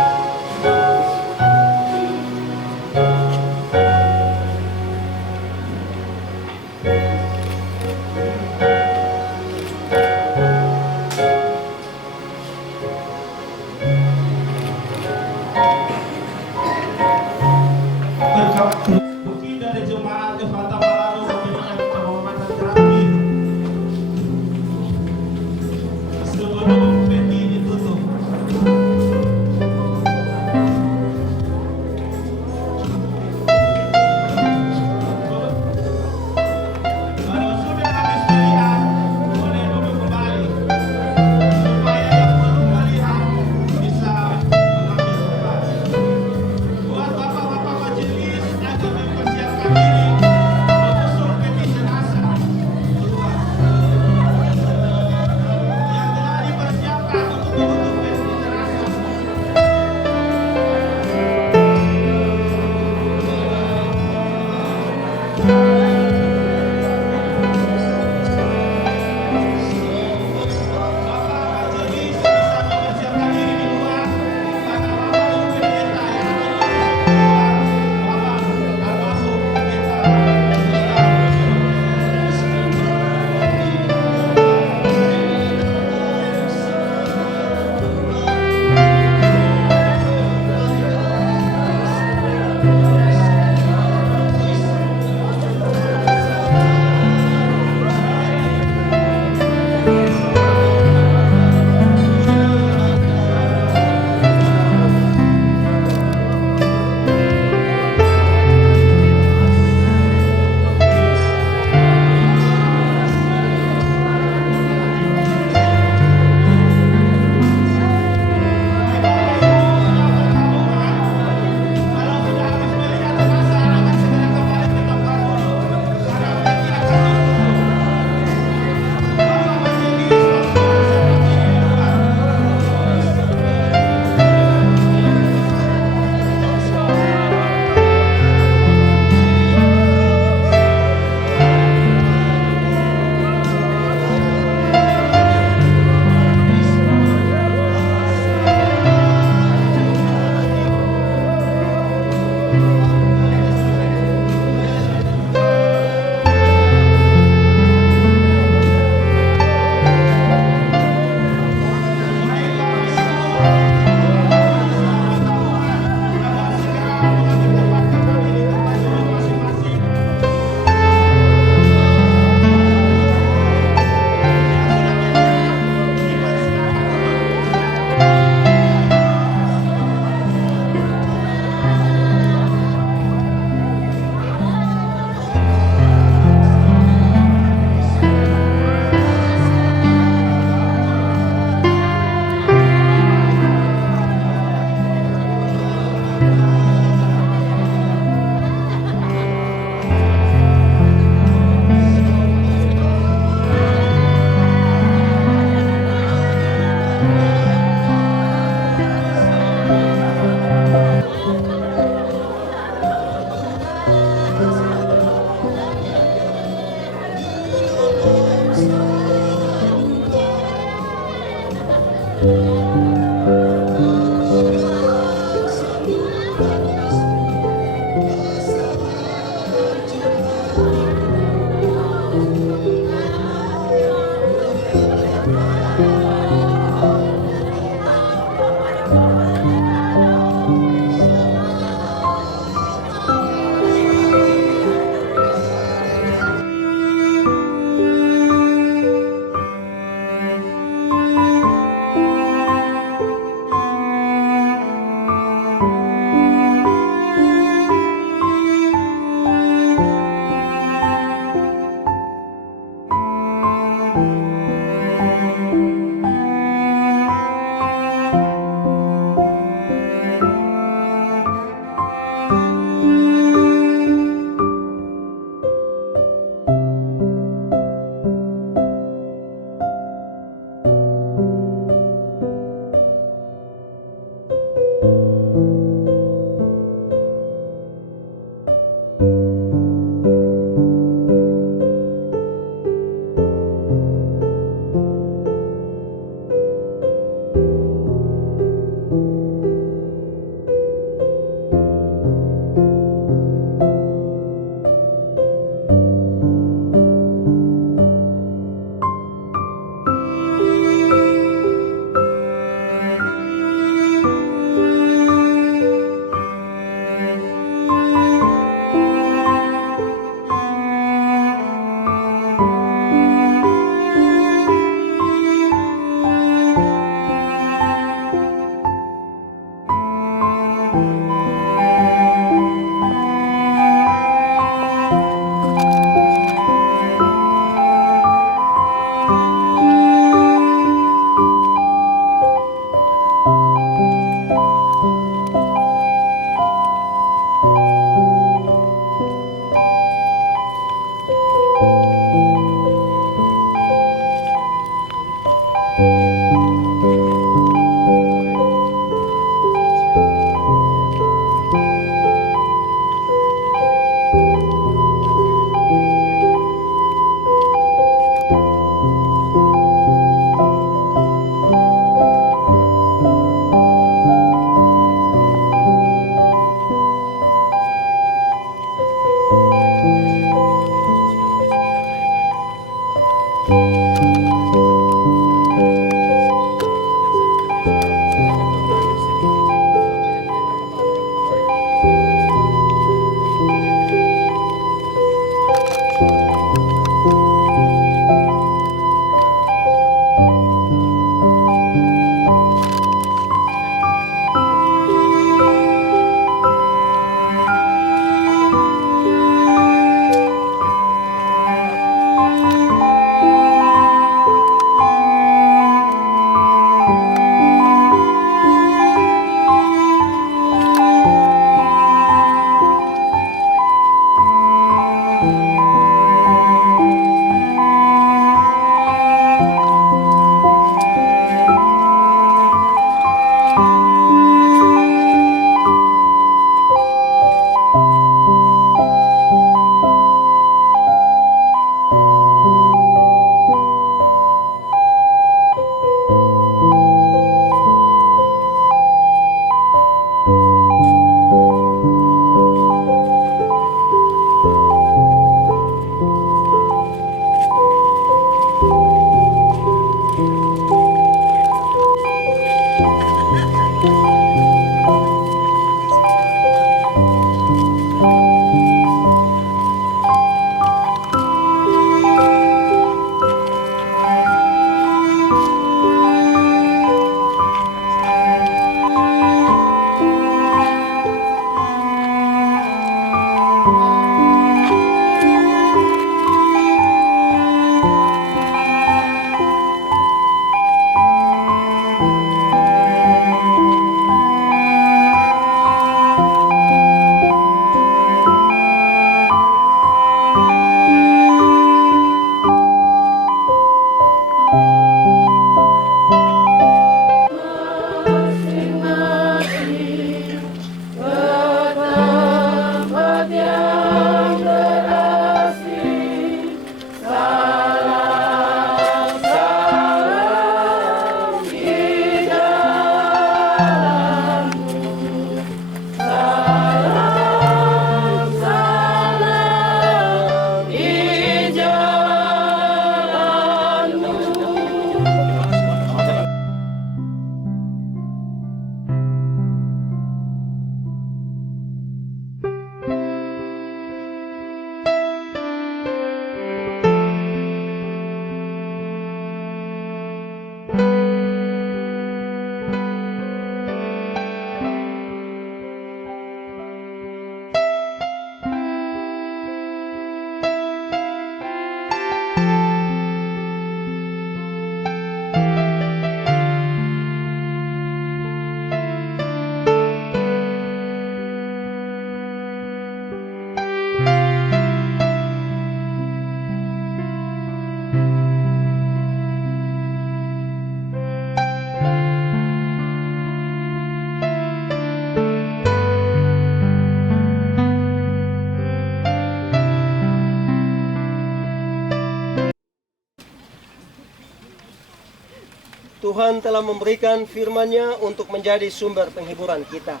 Tuhan telah memberikan firman-Nya untuk menjadi sumber penghiburan kita.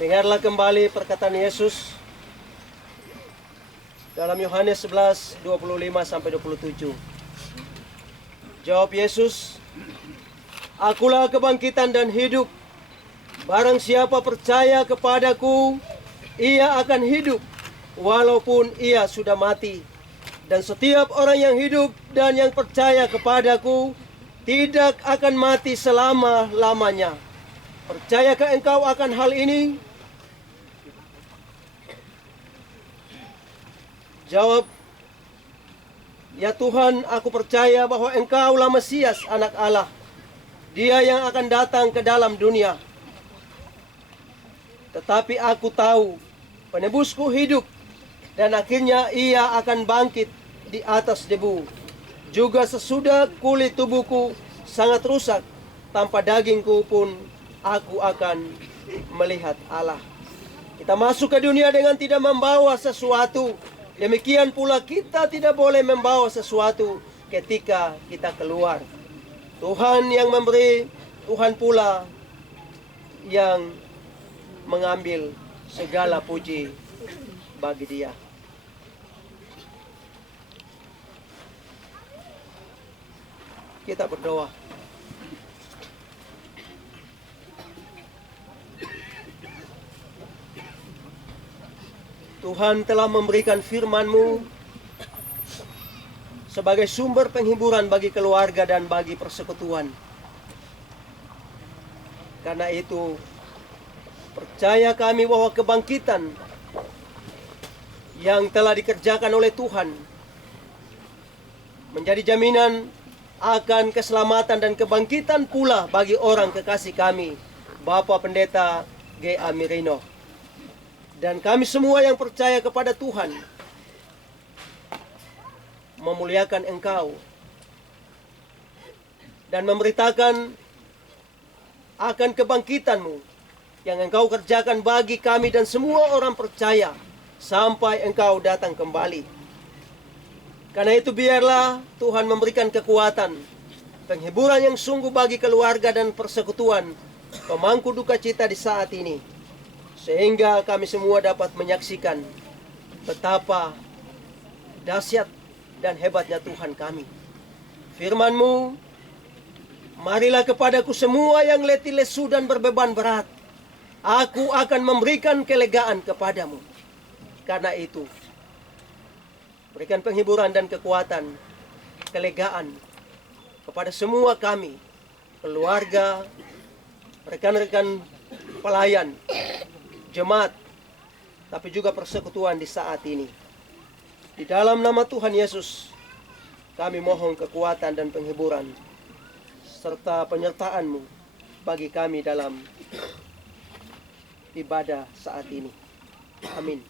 Dengarlah kembali perkataan Yesus dalam Yohanes 11, 25-27. Jawab Yesus, "Akulah kebangkitan dan hidup. Barang siapa percaya kepadaku, ia akan hidup, walaupun ia sudah mati. Dan setiap orang yang hidup dan yang percaya kepadaku, tidak akan mati selama-lamanya. Percayakah engkau akan hal ini?" Jawab, "Ya Tuhan, aku percaya bahwa Engkaulah Mesias, Anak Allah, Dia yang akan datang ke dalam dunia. Tetapi aku tahu penebusku hidup, dan akhirnya ia akan bangkit di atas debu. Juga sesudah kulit tubuhku sangat rusak, tanpa dagingku pun aku akan melihat Allah." Kita masuk ke dunia dengan tidak membawa sesuatu. Demikian pula kita tidak boleh membawa sesuatu ketika kita keluar. Tuhan yang memberi, Tuhan pula yang mengambil segala puji bagi Dia. Kita berdoa. Tuhan telah memberikan firman-Mu sebagai sumber penghiburan bagi keluarga dan bagi persekutuan. Karena itu, percaya kami bahwa kebangkitan yang telah dikerjakan oleh Tuhan menjadi jaminan akan keselamatan dan kebangkitan pula bagi orang kekasih kami, Bapak Pendeta G.A. Mirino. Dan kami semua yang percaya kepada Tuhan memuliakan Engkau dan memberitakan akan kebangkitan-Mu yang Engkau kerjakan bagi kami dan semua orang percaya sampai Engkau datang kembali. Karena itu biarlah Tuhan memberikan kekuatan, penghiburan yang sungguh bagi keluarga dan persekutuan pemangku duka cita di saat ini, sehingga kami semua dapat menyaksikan betapa dahsyat dan hebatnya Tuhan kami. Firman-Mu, "Marilah kepadaku semua yang letih lesu dan berbeban berat, aku akan memberikan kelegaan kepadamu." Karena itu, berikan penghiburan dan kekuatan, kelegaan kepada semua kami, keluarga, rekan-rekan pelayan, jemaat, tapi juga persekutuan di saat ini. Di dalam nama Tuhan Yesus, kami mohon kekuatan dan penghiburan, serta penyertaan-Mu bagi kami dalam ibadah saat ini. Amin.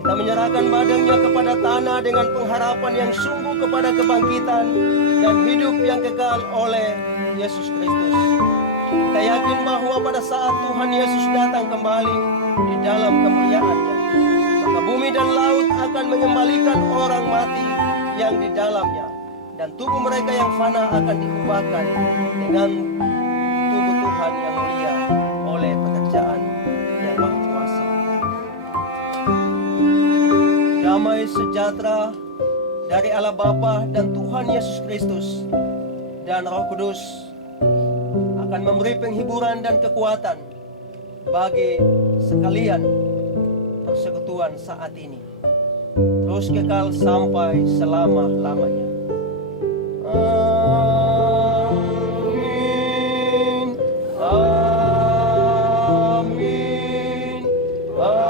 Kita menyerahkan badannya kepada tanah dengan pengharapan yang sungguh kepada kebangkitan dan hidup yang kekal oleh Yesus Kristus. Kita yakin bahwa pada saat Tuhan Yesus datang kembali di dalam kemuliaan-Nya, maka bumi dan laut akan mengembalikan orang mati yang di dalamnya, dan tubuh mereka yang fana akan diubahkan dengan tubuh Tuhan yang mulia oleh pekerjaan yang Maha Kuasa. Damai sejahtera dari Allah Bapa dan Tuhan Yesus Kristus dan Roh Kudus akan memberi penghiburan dan kekuatan bagi sekalian persekutuan saat ini, terus kekal sampai selama-lamanya. Amin. Amin. Amin.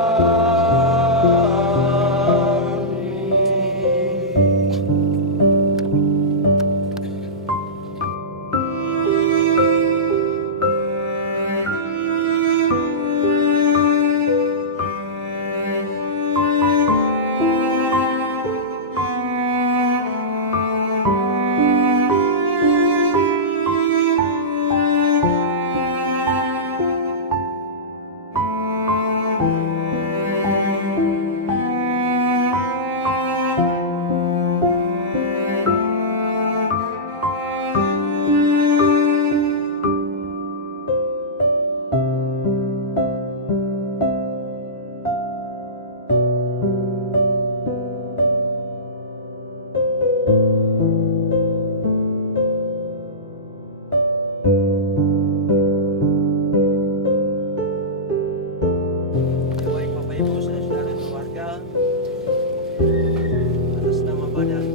atas nama Badan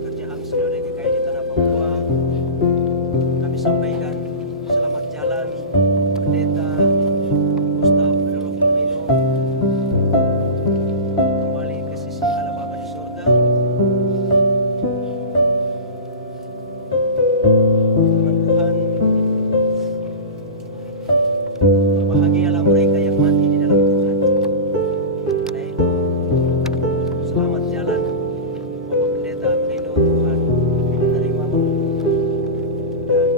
Pekerjaan Sinode GKI di Tanah Papua, kami sampaikan selamat jalan Pendeta Gustav Adolf Mino kembali ke sisi Allah Bapa di surga. Firman Tuhan, berbahagialah mereka yang mati di dalam Tuhan. Karena itu, selamat jalan Bapak Pendeta Mino. Tuhan menerimamu dan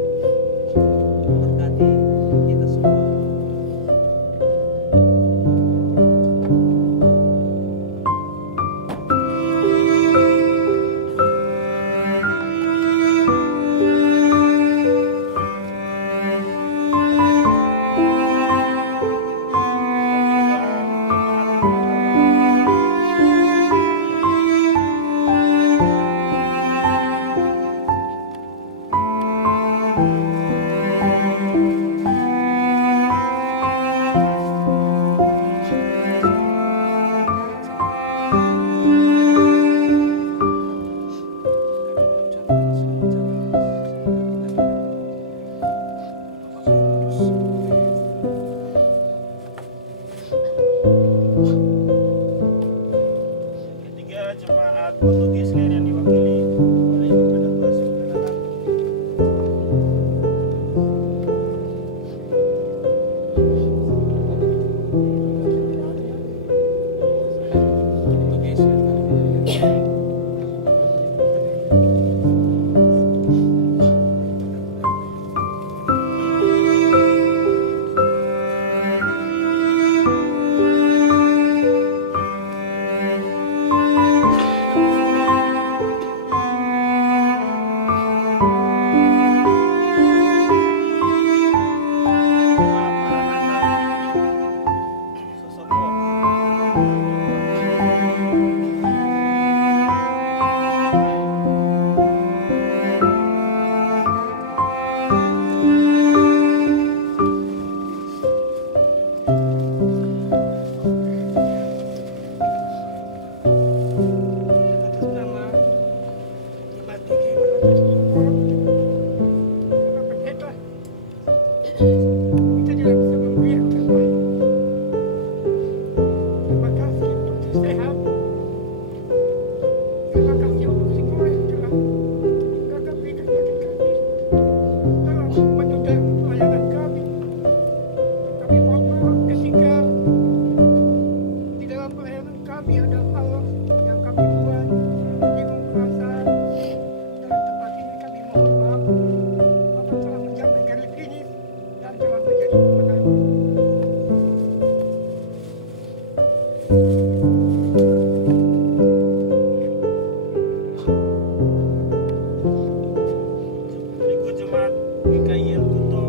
memberkati kita semua. Ketiga jemaat Portugis yang diwakili oleh Pendeta Silvenalan. Atas nama Jemaat GKI Bapak Pendeta, kita tidak bisa memberi yang terbaik. Terima kasih untuk sehat. Terima kasih untuk semua yang telah Kakak berikan bagi kami dalam menunjang pelayanan kami. Kami mohon maaf ketika di dalam pelayanan kami ada hal yang kami buat menyinggung perasaan, dan tempat ini kami mohon maaf. Bapak telah mencapai garis finish dan telah menjadi pemenang. Berikut jemaat GKI El Kuto.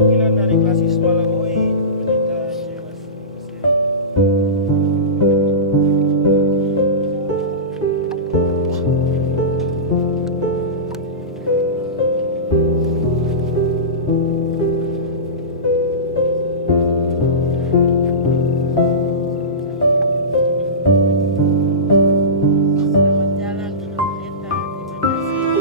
Perwakilan dari Klasis Malawi, Pendeta James Mesir. Selamat jalan Bapak Pendeta, terima kasih. Saya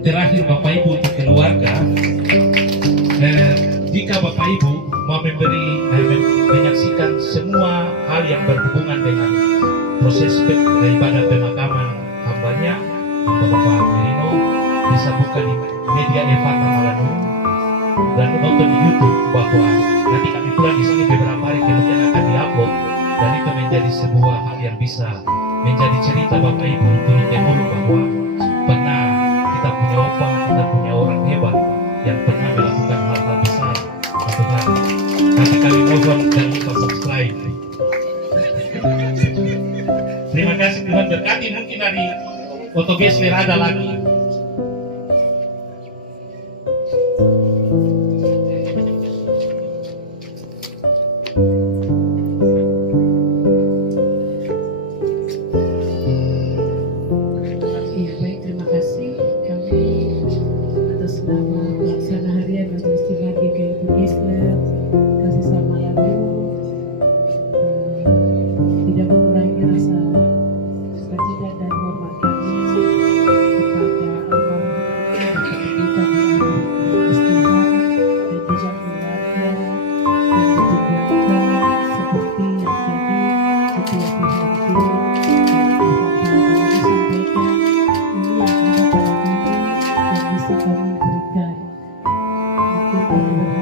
terakhir Bapak Ibu untuk keluarga, jika Bapak Ibu mau menyaksikan semua hal yang berhubungan dengan proses ibadah pemakaman hambanya, hamba Bapak Merino, bisa buka di media Evata Malanur dan nonton di YouTube, bahwa nanti kami pulang di sini beberapa hari kemudian akan diupload, dan itu menjadi sebuah hal yang bisa menjadi cerita Bapak Ibu turun temurun, bahwa pernah kita punya opa, kita punya orang hebat yang pernah melakukan hal-hal besar untuk Tuhan. Nanti kami mohon dan lupa subscribe. Terima kasih, Tuhan berkati. Mungkin dari Otogeswer ada lagi. Ya, baik, terima kasih. Kami atas nama pelaksana harian Majelis Tuhan GKI Bugisler kasih sama lalu tidak mengurangi rasa sukacita dan hormat kami kepada almarhum kita di Majelis Tuhan dan juga keluarga yang ditinggalkan seperti yang tadi Ketua PHRD dan bisa kami berikan. Mungkin kami berharap